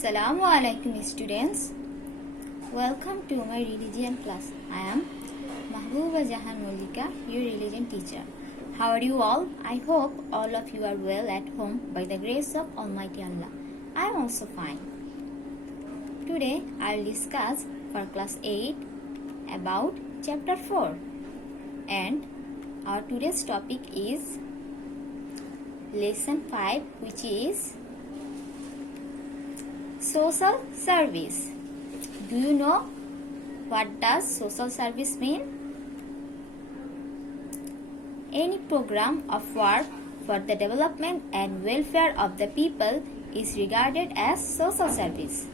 Assalamu alaikum students. Welcome to my religion class. I am Mahbooba Jahan Mollika, your religion teacher. How are you all? I hope all of you are well at home by the grace of Almighty Allah. I am also fine. Today I will discuss for class 8 about chapter 4, and our today's topic is lesson 5, which is social service. Do you know what does social service mean? Any program of work for the development and welfare of the people is regarded as social service.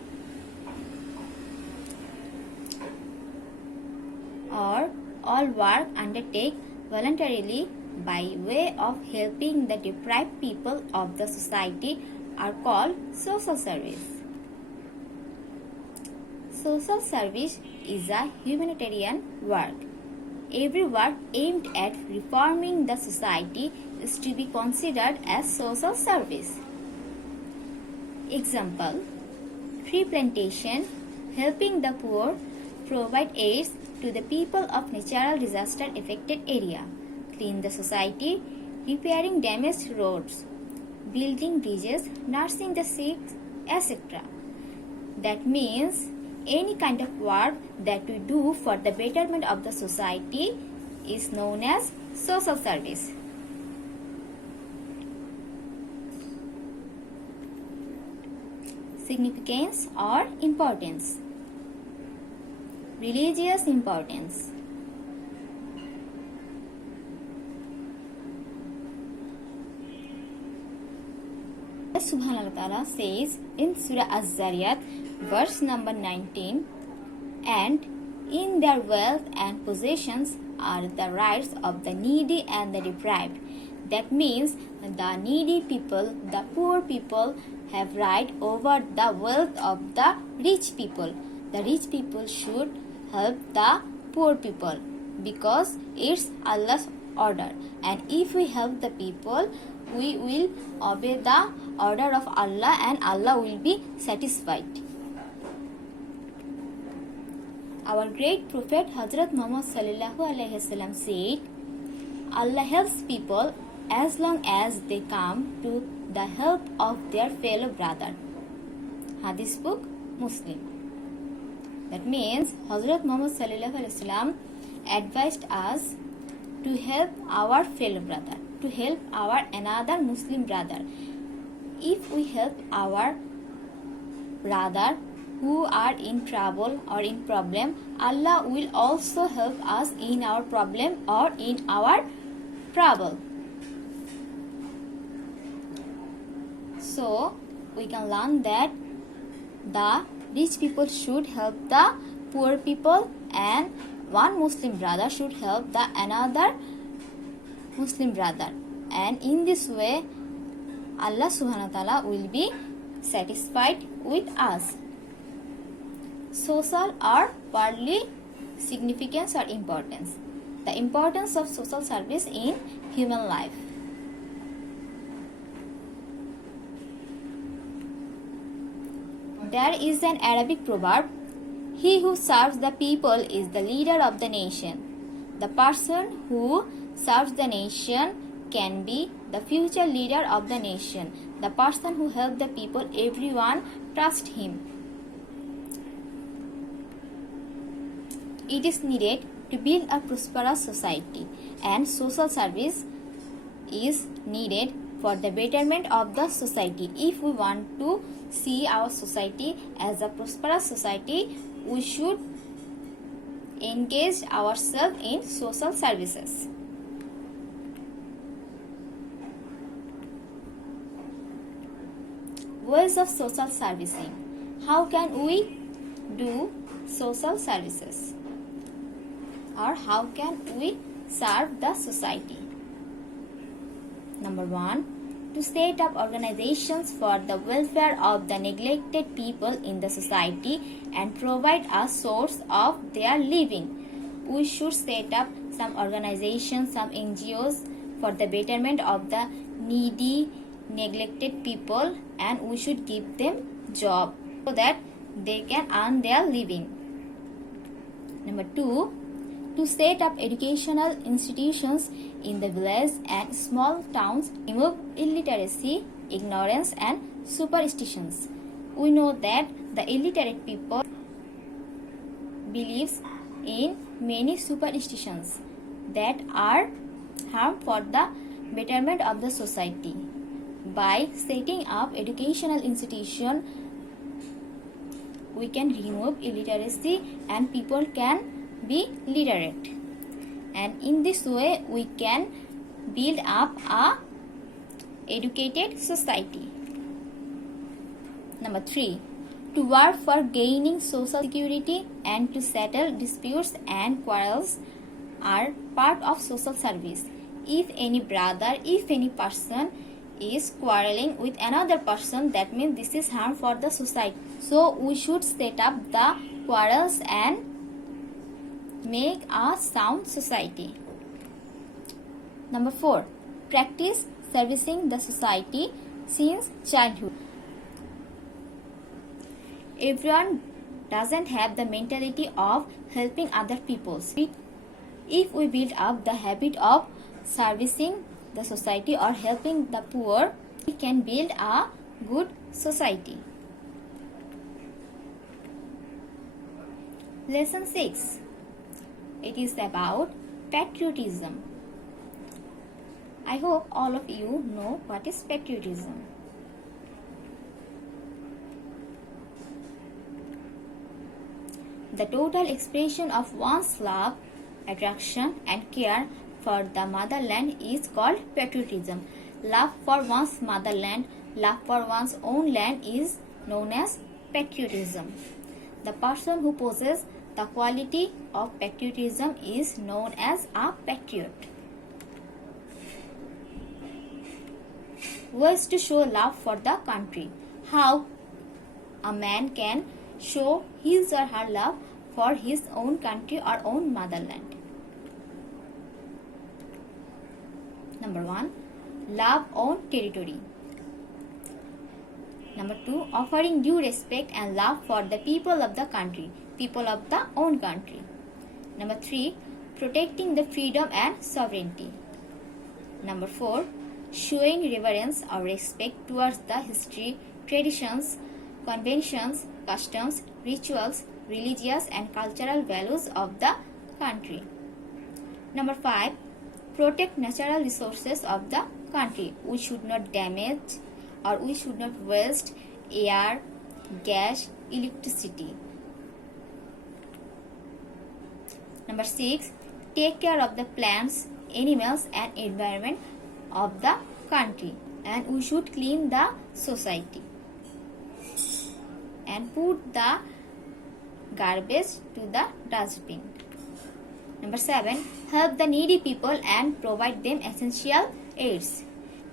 Or all work undertaken voluntarily by way of helping the deprived people of the society are called social service. Social service is a humanitarian work. Every work aimed at reforming the society is to be considered as social service. Example: tree plantation, helping the poor, provide aids to the people of natural disaster affected area, clean the society, repairing damaged roads, building bridges, nursing the sick, etc. That means any kind of work that we do for the betterment of the society is known as social service. Significance or importance. Religious importance. Allah Subhanahu wa Ta'ala says in Surah Az-Zariyat, verse number 19, and in their wealth and possessions are the rights of the needy and the deprived. That means the needy people, the poor people have right over the wealth of the rich people. The rich people should help the poor people because it's Allah's order, and if we help the people, we will obey the order of Allah and Allah will be satisfied. Our great Prophet Hazrat Muhammad Sallallahu Alaihi Wasallam said, Allah helps people as long as they come to the help of their fellow brother. Hadith book, Muslim. That means Hazrat Muhammad Sallallahu Alaihi Wasallam advised us to help our fellow brother, to help our another Muslim brother. If we help our brother who are in trouble or in problem, Allah will also help us in our problem or in our trouble. So we can learn that the rich people should help the poor people, and one Muslim brother should help the another Muslim brother, and in this way Allah Subhanahu wa Ta'ala will be satisfied with us. Social or worldly significance or importance. The importance of social service in human life. There is an Arabic proverb, he who serves the people is the leader of the nation. The person who serves the nation can be the future leader of the nation. The person who helps the people, everyone trusts him. It is needed to build a prosperous society, and social service is needed for the betterment of the society. If we want to see our society as a prosperous society, we should engage ourselves in social services. Ways of social servicing. How can we do social services? Or how can we serve the society? Number 1, to set up organizations for the welfare of the neglected people in the society and provide a source of their living. We should set up some organizations, some NGOs for the betterment of the needy, neglected people, and we should give them job. so that they can earn their living. Number 2, to set up educational institutions in the village and small towns, remove illiteracy, ignorance and superstitions. We know that the illiterate people believes in many superstitions that are harm for the betterment of the society. By setting up educational institution, we can remove illiteracy and people can be literate. And in this way, we can build up a educated society. Number 3, to work for gaining social security and to settle disputes and quarrels are part of social service. If any person is quarreling with another person, that means this is harm for the society. So we should set up the quarrels and make a sound society. Number 4, practice servicing the society since childhood. Everyone doesn't have the mentality of helping other people. If we build up the habit of servicing the society or helping the poor, we can build a good society. Lesson 6. It is about patriotism. I hope all of you know what is patriotism. The total expression of one's love, attraction and care for the motherland is called patriotism. Love for one's motherland, love for one's own land is known as patriotism. The person who possesses the quality of patriotism is known as a patriot. Ways to show love for the country. How a man can show his or her love for his own country or own motherland. Number 1, love own territory. Number 2, offering due respect and love for the people of the country, people of the own country. Number 3, protecting the freedom and sovereignty. Number 4, showing reverence or respect towards the history, traditions, conventions, customs, rituals, religious and cultural values of the country. Number 5, protect natural resources of the country. We should not damage or we should not waste air, gas, electricity. Number 6, take care of the plants, animals and environment of the country, and we should clean the society and put the garbage to the dustbin. Number 7, help the needy people and provide them essential aids.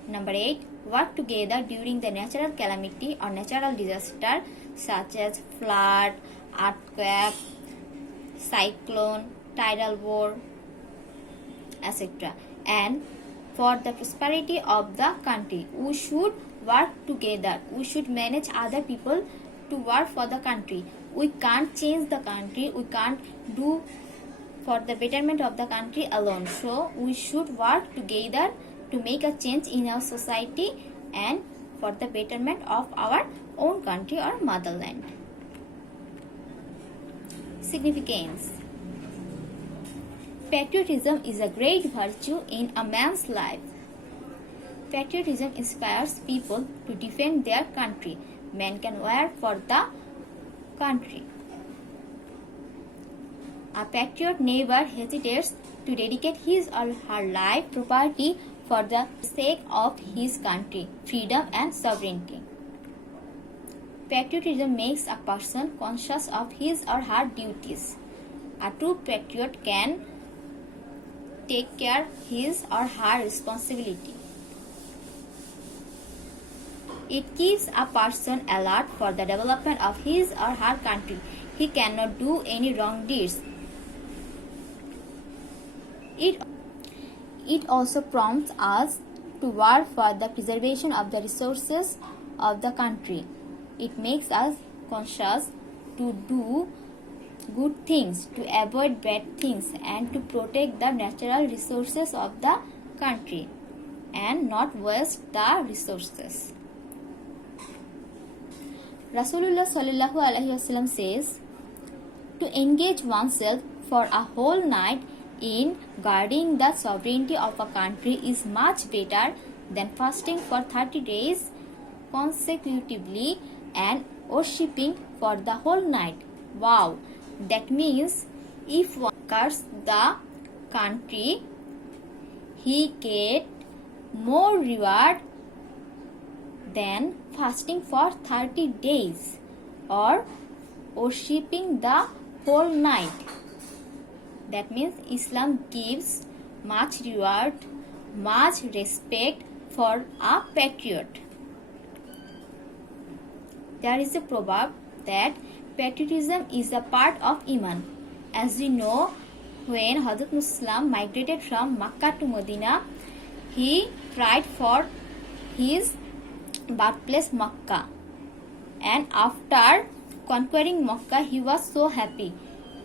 Number 8, work together during the natural calamity or natural disaster such as flood, earthquake, cyclone, tidal wave, etc. And for the prosperity of the country, we should work together. We should manage other people to work for the country. We can't change the country. We can't do for the betterment of the country alone. So we should work together to make a change in our society and for the betterment of our own country or motherland. Significance. Patriotism is a great virtue in a man's life. Patriotism inspires people to defend their country. Men can war for the country. A patriot never hesitates to dedicate his or her life, property for the sake of his country, freedom and sovereignty. Patriotism makes a person conscious of his or her duties. A true patriot can take care of his or her responsibility. It keeps a person alert for the development of his or her country. He cannot do any wrong deeds. It also prompts us to work for the preservation of the resources of the country. It makes us conscious to do good things, to avoid bad things, and to protect the natural resources of the country and not waste the resources. Rasulullah sallallahu alaihi wasallam says, to engage oneself for a whole night in guarding the sovereignty of a country is much better than fasting for 30 days consecutively and worshipping for the whole night. Wow! That means if one guards the country, he get more reward than fasting for 30 days or worshipping the whole night. That means Islam gives much reward, much respect for a patriot. There is a proverb that patriotism is a part of Iman. As you know, when Hazrat Muslim migrated from Makkah to Medina, he tried for his birthplace Makkah, and after conquering Makkah he was so happy.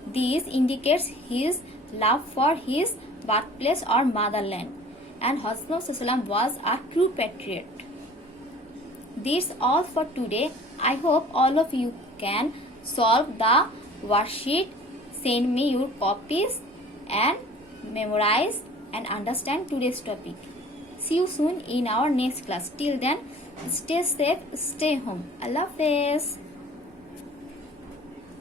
This indicates his love for his birthplace or motherland, and Hazrat Muslim was a true patriot. This all for today. I hope all of you can solve the worksheet, send me your copies and memorize and understand today's topic. See you soon in our next class. Till then, stay safe, stay home. Allah Hafiz.